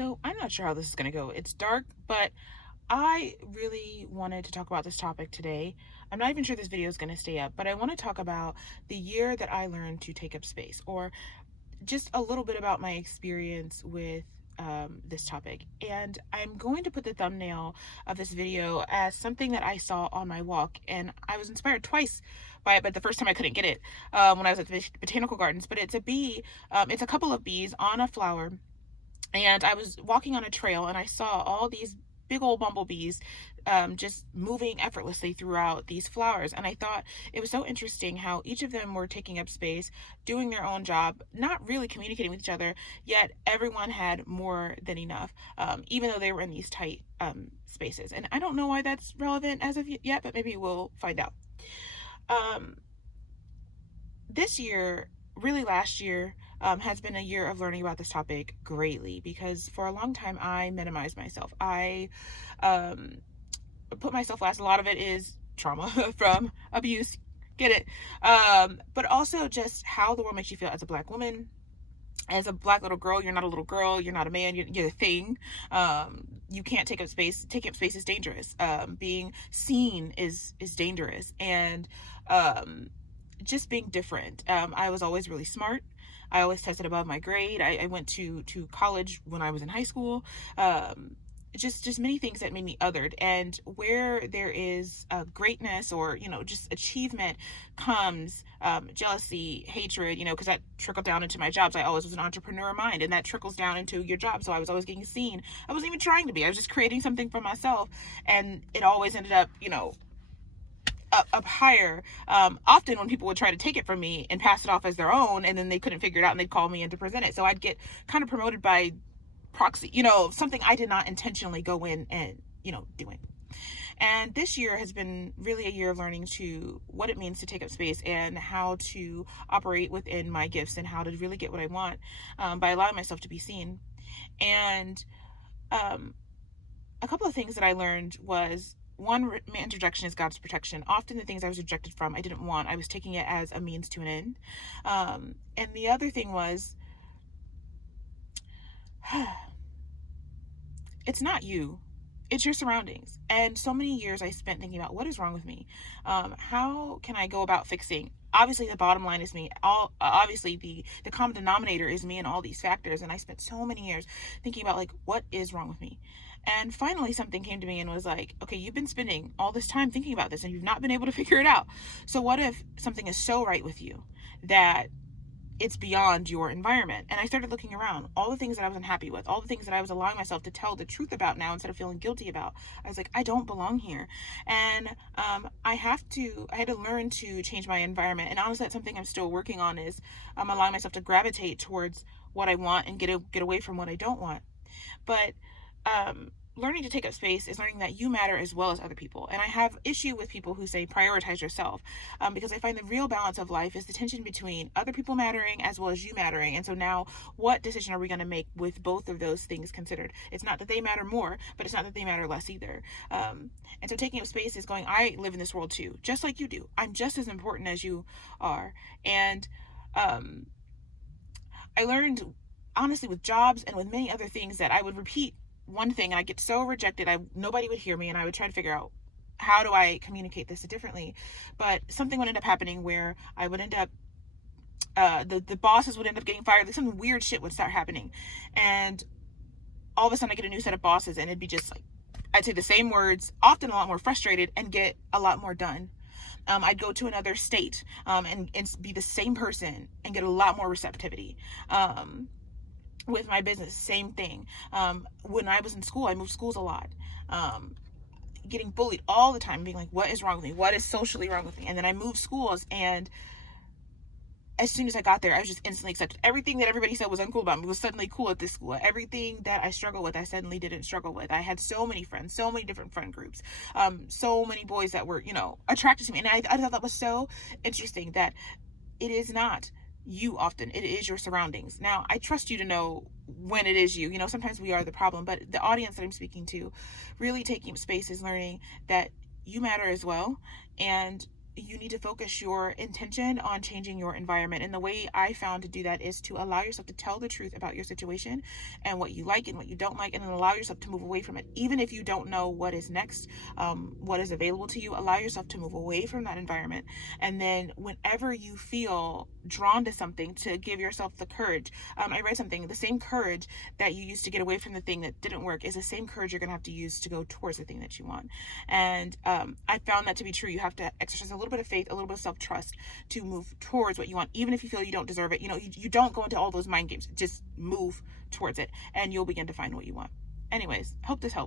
So I'm not sure how this is going to go. It's dark, but I really wanted to talk about this topic today. I'm not even sure this video is going to stay up, but I want to talk about the year that I learned to take up space, or just a little bit about my experience with this topic. And I'm going to put the thumbnail of this video as something that I saw on my walk, and I was inspired twice by it, but the first time I couldn't get it when I was at the botanical gardens. But it's a bee, it's a couple of bees on a flower, and I was walking on a trail and I saw all these big old bumblebees just moving effortlessly throughout these flowers. And I thought it was so interesting how each of them were taking up space, doing their own job, not really communicating with each other, yet everyone had more than enough, even though they were in these tight spaces. And I don't know why that's relevant as of yet, but maybe we'll find out. This year, really last year, has been a year of learning about this topic greatly, because for a long time I minimized myself. I put myself last. A lot of it is trauma from abuse, get it, but also just how the world makes you feel as a Black woman, as a Black little girl. You're not a little girl, you're not a man, you're a thing. You can't take up space. Taking up space is dangerous. Being seen is dangerous. And just being different. I was always really smart. I always tested above my grade. I went to college when I was in high school. Just many things that made me othered. And where there is greatness, or just achievement, comes jealousy, hatred, because that trickled down into my jobs. I always was an entrepreneur mind, and that trickles down into your job. So I was always getting seen. I wasn't even trying to be. I was just creating something for myself, and it always ended up up higher. Often when people would try to take it from me and pass it off as their own, and then they couldn't figure it out and they'd call me in to present it. So I'd get kind of promoted by proxy, something I did not intentionally go in and, doing. And this year has been really a year of learning to what it means to take up space, and how to operate within my gifts, and how to really get what I want by allowing myself to be seen. And a couple of things that I learned was, one, interjection is God's protection. Often the things I was rejected from, I didn't want. I was taking it as a means to an end. And the other thing was, it's not you. It's your surroundings. And so many years I spent thinking about, what is wrong with me? How can I go about fixing? Obviously, the bottom line is me. Obviously, the common denominator is me, and all these factors. And I spent so many years thinking about, what is wrong with me? And finally, something came to me and was like, okay, you've been spending all this time thinking about this and you've not been able to figure it out. So what if something is so right with you that it's beyond your environment? And I started looking around, all the things that I was unhappy with, all the things that I was allowing myself to tell the truth about now instead of feeling guilty about. I was like, I don't belong here. And I had to learn to change my environment. And honestly, that's something I'm still working on, is allowing myself to gravitate towards what I want and get away from what I don't want. But learning to take up space is learning that you matter as well as other people. And I have issue with people who say prioritize yourself, because I find the real balance of life is the tension between other people mattering as well as you mattering. And so now, what decision are we going to make with both of those things considered? It's not that they matter more, but it's not that they matter less either. And so taking up space is going, I live in this world too, just like you do. I'm just as important as you are. And I learned, honestly, with jobs and with many other things, that I would repeat one thing and I get so rejected, nobody would hear me, and I would try to figure out, how do I communicate this differently? But something would end up happening where I would end up the bosses would end up getting fired. Like, some weird shit would start happening, and all of a sudden I get a new set of bosses, and it'd be just like, I'd say the same words, often a lot more frustrated, and get a lot more done. I'd go to another state and be the same person and get a lot more receptivity. With my business, same thing. When I was in school, I moved schools a lot. Getting bullied all the time, being like, what is wrong with me? What is socially wrong with me? And then I moved schools, and as soon as I got there, I was just instantly accepted. Everything that everybody said was uncool about me was suddenly cool at this school. Everything that I struggled with, I suddenly didn't struggle with. I had so many friends, so many different friend groups, so many boys that were, attracted to me. And I thought that was so interesting, that it is not you often, it is your surroundings. Now, I trust you to know when it is you. Sometimes we are the problem, but the audience that I'm speaking to, really taking space, is learning that you matter as well. And you need to focus your intention on changing your environment. And the way I found to do that is to allow yourself to tell the truth about your situation and what you like and what you don't like, and then allow yourself to move away from it. Even if you don't know what is next, what is available to you, allow yourself to move away from that environment. And then whenever you feel drawn to something, to give yourself the courage. I read something, the same courage that you used to get away from the thing that didn't work is the same courage you're going to have to use to go towards the thing that you want. And I found that to be true. You have to exercise a little bit of faith, a little bit of self-trust to move towards what you want, even if you feel you don't deserve it. You don't go into all those mind games. Just move towards it, and you'll begin to find what you want. Anyways, hope this helps.